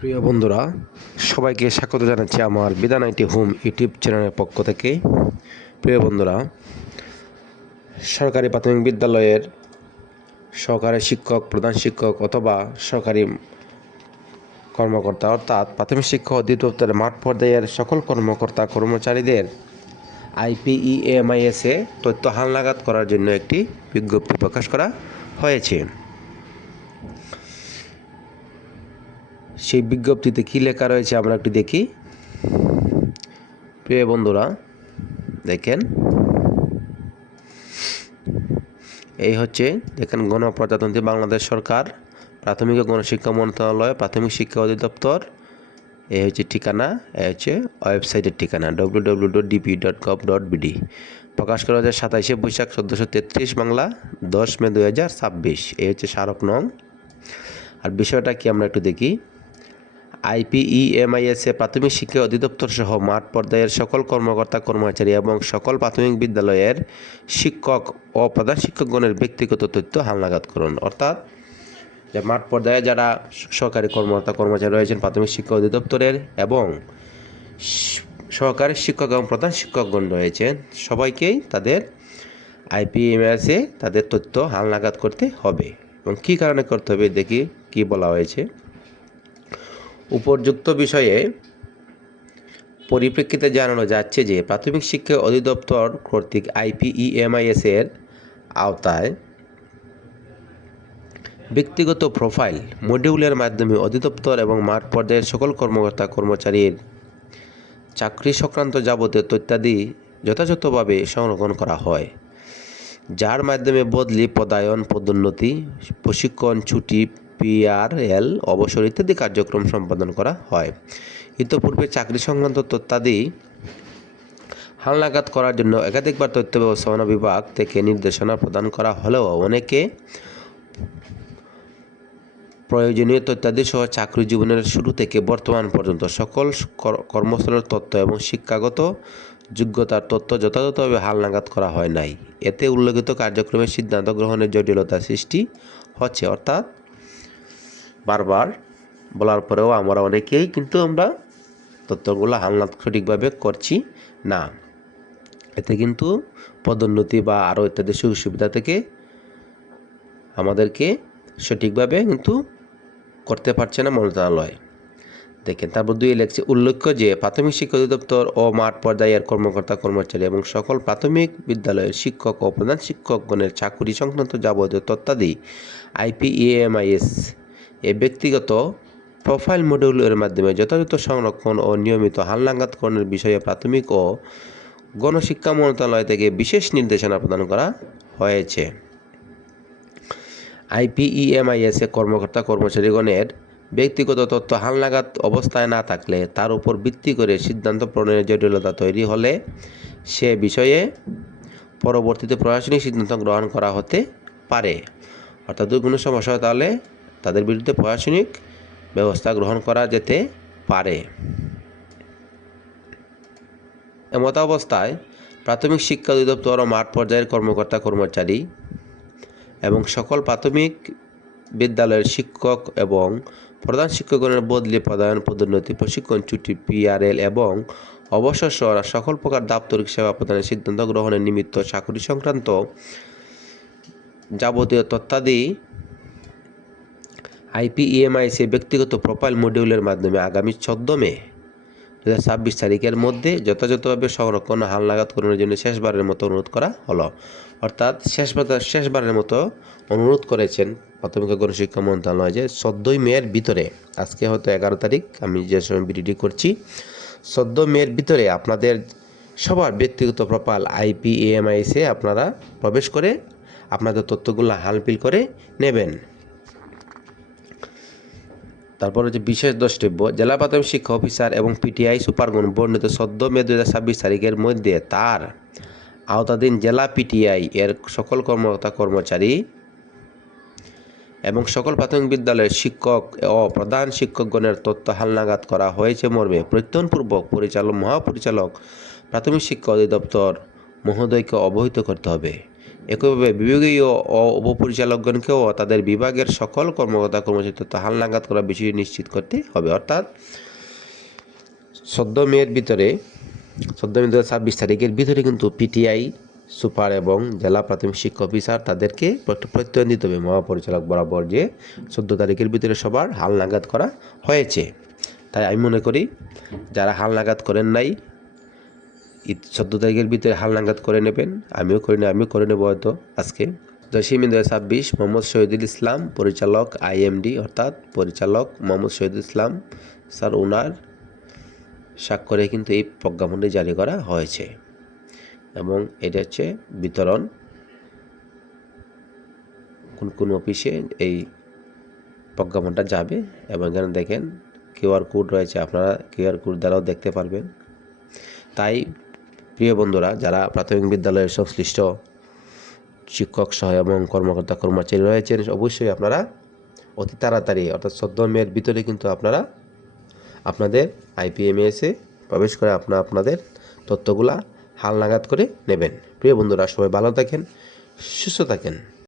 প্রিয় বন্ধুরা, সবাইকে স্বাগত জানাচ্ছি আমার বিধান আইটি হোম ইউটিউব চ্যানেলের পক্ষ থেকে। প্রিয় বন্ধুরা, সরকারি প্রাথমিক বিদ্যালয়ের সহকারী শিক্ষক, প্রধান শিক্ষক অথবা সরকারি কর্মকর্তা অর্থাৎ প্রাথমিক শিক্ষা অধিদপ্তরের মাঠ পর্যায়ের সকল কর্মকর্তা কর্মচারীদের IPEMIS-এ তথ্য হালনাগাদ করার জন্য একটি বিজ্ঞপ্তি প্রকাশ করা হয়েছে। সেই বিজ্ঞপ্তিতে কী লেখা রয়েছে আমরা একটু দেখি। প্রিয় বন্ধুরা, দেখেন, এই হচ্ছে দেখেন গণপ্রজাতন্ত্রী বাংলাদেশ সরকার, প্রাথমিক ও গণশিক্ষা মন্ত্রণালয়, প্রাথমিক শিক্ষা অধিদপ্তর। এই হচ্ছে ঠিকানা, এই হচ্ছে ওয়েবসাইটের ঠিকানা www.dp.gov.bd। প্রকাশ করা হয়েছে 27শে বৈশাখ 1433 বাংলা 10 মে 2026। এই হচ্ছে স্মারক নং। আর বিষয়টা কি আমরা একটু দেখি। IPEMIS-এ প্রাথমিক শিক্ষা অধিদপ্তর সহ মাঠ পর্যায়ের সকল কর্মকর্তা কর্মচারী এবং সকল প্রাথমিক বিদ্যালয়ের শিক্ষক ও প্রধান শিক্ষকগণের ব্যক্তিগত তথ্য হালনাগাদ করুন। অর্থাৎ যে মাঠ পর্যায়ে যারা সরকারি কর্মকর্তা কর্মচারী রয়েছেন প্রাথমিক শিক্ষা অধিদপ্তরের এবং সহকারী শিক্ষক এবং প্রধান শিক্ষকগণ রয়েছেন, সবাইকেই তাদের IPEMIS-এ তাদের তথ্য হালনাগাদ করতে হবে। এবং কী কারণে করতে হবে দেখি কি বলা হয়েছে। উপর্যুক্ত বিষয়ে পরিপ্রেক্ষিতে জানানো যাচ্ছে যে প্রাথমিক শিক্ষা অধিদপ্তর কর্তৃক IPEMIS-এর আওতায় ব্যক্তিগত প্রোফাইল মডিউলের মাধ্যমে অধিদপ্তর এবং মাঠ পর্যায়ের সকল কর্মকর্তা কর্মচারীর চাকরি সংক্রান্ত যাবতীয় তথ্যাদি যথাযথভাবে সংরক্ষণ করা হয়, যার মাধ্যমে বদলি, পদায়ন, পদোন্নতি, প্রশিক্ষণ, ছুটি, PRL, অবসর ইত্যাদি কার্যক্রম সম্পাদন করা হয়। ইতোপূর্বে চাকরি সংক্রান্ত তথ্যাদি হালনাগাদ করার জন্য একাধিকবার তথ্য ব্যবস্থাপনা বিভাগ থেকে নির্দেশনা প্রদান করা হলেও অনেকে প্রয়োজনীয় তথ্যাদি সহ চাকরি জীবনের শুরু থেকে বর্তমান পর্যন্ত সকল কর্মস্থলের তথ্য এবং শিক্ষাগত যোগ্যতার তথ্য যথাযথভাবে হালনাগাদ করা হয় নাই। এতে উল্লেখিত কার্যক্রমের সিদ্ধান্ত গ্রহণের জটিলতা সৃষ্টি হচ্ছে। অর্থাৎ বারবার বলার পরেও আমরা অনেকেই কিন্তু আমরা তথ্যগুলো হালনাগাদ সঠিকভাবে করছি না। এতে কিন্তু পদোন্নতি বা আরও ইত্যাদি সুযোগ সুবিধা থেকে আমাদেরকে সঠিকভাবে কিন্তু করতে পারছে না মন্ত্রণালয়। দেখেন, তারপর 2 লেখছে, উল্লেখ্য যে প্রাথমিক শিক্ষা অধিদপ্তর ও মাঠ পর্যায়ের কর্মকর্তা কর্মচারী এবং সকল প্রাথমিক বিদ্যালয়ের শিক্ষক ও প্রধান শিক্ষকগণের চাকুরি সংক্রান্ত যাবতীয় তথ্যাদি IPEMIS এ ব্যক্তিগত প্রোফাইল মডিউলের মাধ্যমে যথাযথ সংরক্ষণ ও নিয়মিত হালনাগাদকরণের বিষয়ে প্রাথমিক ও গণশিক্ষা মন্ত্রণালয় থেকে বিশেষ নির্দেশনা প্রদান করা হয়েছে। IPEMIS-এ কর্মকর্তা কর্মচারীগণের ব্যক্তিগত তথ্য হালনাগাদ অবস্থায় না থাকলে তার উপর ভিত্তি করে সিদ্ধান্ত প্রণয়নের জটিলতা তৈরি হলে সে বিষয়ে পরবর্তীতে প্রশাসনিক সিদ্ধান্ত গ্রহণ করা হতে পারে। অর্থাৎ যদি কোনো সমস্যা হয় তাহলে তাদের বিরুদ্ধে প্রশাসনিক ব্যবস্থা গ্রহণ করা যেতে পারে। এমত অবস্থায় প্রাথমিক শিক্ষা অধিদপ্তর ও মাঠ পর্যায়ের কর্মকর্তা কর্মচারী এবং সকল প্রাথমিক বিদ্যালয়ের শিক্ষক এবং প্রধান শিক্ষকগণের বদলি, পদায়ন, পদোন্নতি, প্রশিক্ষণ, ছুটি, PRL এবং অবসর সহ সকল প্রকার দাপ্তরিক সেবা প্রদানের সিদ্ধান্ত গ্রহণের নিমিত্ত চাকরি সংক্রান্ত যাবতীয় তথ্যাদি IPEMIS-এ ব্যক্তিগত প্রোফাইল মডিউলের মাধ্যমে আগামী 14 মে 2026 তারিখের মধ্যে যথাযথভাবে সংরক্ষণ ও হালনাগাদকরণের জন্য শেষবারের মতো অনুরোধ করা হলো। অর্থাৎ শেষবারের মতো অনুরোধ করেছেন প্রাথমিক ও গণশিক্ষা মন্ত্রণালয় যে 14 মের ভিতরে, আজকে হয়তো 11 তারিখ, আমি যে সময় ভিডিওটি করছি, 14 মের ভিতরে আপনাদের সবার ব্যক্তিগত প্রোফাইল IPEMIS-এ আপনারা প্রবেশ করে আপনাদের তথ্যগুলো হালফিল করে নেবেন। তারপর হচ্ছে বিশেষ দ্রষ্টব্য, জেলা প্রাথমিক শিক্ষা অফিসার এবং PTI সুপারগণ বর্ণিত 14 মে 2026 তারিখের মধ্যে তার আওতাধীন জেলা PTI এর সকল কর্মকর্তা কর্মচারী এবং সকল প্রাথমিক বিদ্যালয়ের শিক্ষক ও প্রধান শিক্ষকগণের তথ্য হালনাগাদ করা হয়েছে মর্মে প্রত্যয়নপূর্বক মহাপরিচালক প্রাথমিক শিক্ষা অধিদপ্তর মহোদয়কে অবহিত করতে হবে একইভাবে বিভাগীয় ও উপপরিচালকগণকেও তাদের বিভাগের সকল কর্মকর্তা কর্মচারী তথ্য হালনাগাদ করার বিষয়টি নিশ্চিত করতে হবে। অর্থাৎ 14 মে 2026 তারিখের ভিতরে কিন্তু পিটিআই সুপার এবং জেলা প্রাথমিক শিক্ষা অফিসার তাদেরকে প্রত্যয়ন দিতে হবে মহাপরিচালক বরাবর যে 14 তারিখের ভিতরে সবার হালনাগাদ করা হয়েছে। তাই আমি মনে করি যারা হালনাগাদ করেন নাই 14 তারিখের ভিতরে হালনাগাদ করে নেবেন। আমিও করে নেব হয়তো আজকে। 10 মে 2026 মোহাম্মদ শহীদুল ইসলাম পরিচালক আইএমডি অর্থাৎ পরিচালক মোহাম্মদ শহীদুল ইসলাম স্যার ওনার স্বাক্ষরে কিন্তু এই প্রজ্ঞাপনটি জারি করা হয়েছে এবং এটা হচ্ছে বিতরণ কোন অফিসে এই প্রজ্ঞাপনটা যাবে এবং এখানে দেখেন কিউআর কোড রয়েছে, আপনারা কিউআর কোড দ্বারাও দেখতে পারবেন। তাই প্রিয় বন্ধুরা, যারা প্রাথমিক বিদ্যালয়ের সংশ্লিষ্ট শিক্ষক সহ এবং কর্মকর্তা কর্মচারী রয়েছেন, অবশ্যই আপনারা অতি তাড়াতাড়ি অর্থাৎ 14 মের ভিতরে কিন্তু আপনারা আপনাদের আইপিএমএসে প্রবেশ করে আপনাদের তথ্যগুলা হালনাগাদ করে নেবেন। প্রিয় বন্ধুরা, সবাই ভালো থাকেন, সুস্থ থাকেন।